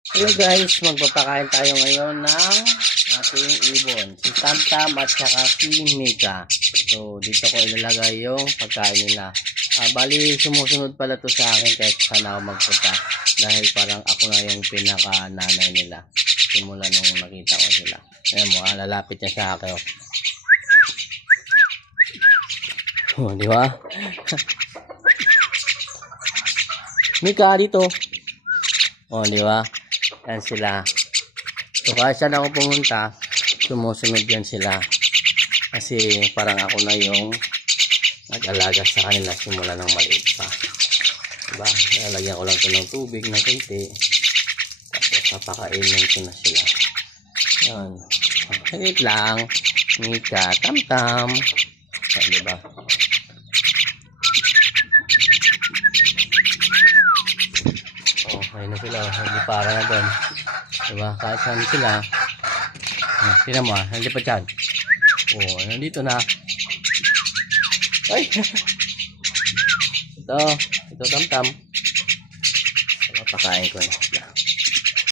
Hello guys, magpapakain tayo ngayon ng ating ibon. Si Tamtam at saka si Mika. So, dito ko ilalagay yung pagkain nila. Bali, sumusunod pala to sa akin kahit saan ako magpunta. Dahil parang ako na yung pinaka-nanay nila. Simula nung nakita ko sila. Ayan mo, lalapit niya sa akin. Oh, di ba? Mika, dito. Oh, di ba? Yan sila. So, kahit saan ako pumunta, sumusunod yan sila. Kasi parang ako na yung nag-alaga sa kanila simula ng maliit pa. Diba? Lalagyan ko lang ito ng tubig na konti. Tapos papakainin ko na sila. Yan. Wait lang. Mika, Tamtam. Yan, diba? Ayun na sila, hindi para na doon. Diba? Kahit saan sila. Tingnan mo hindi pa dyan. Nandito na. Ay! Ito Tamtam. Pakain ko na sila.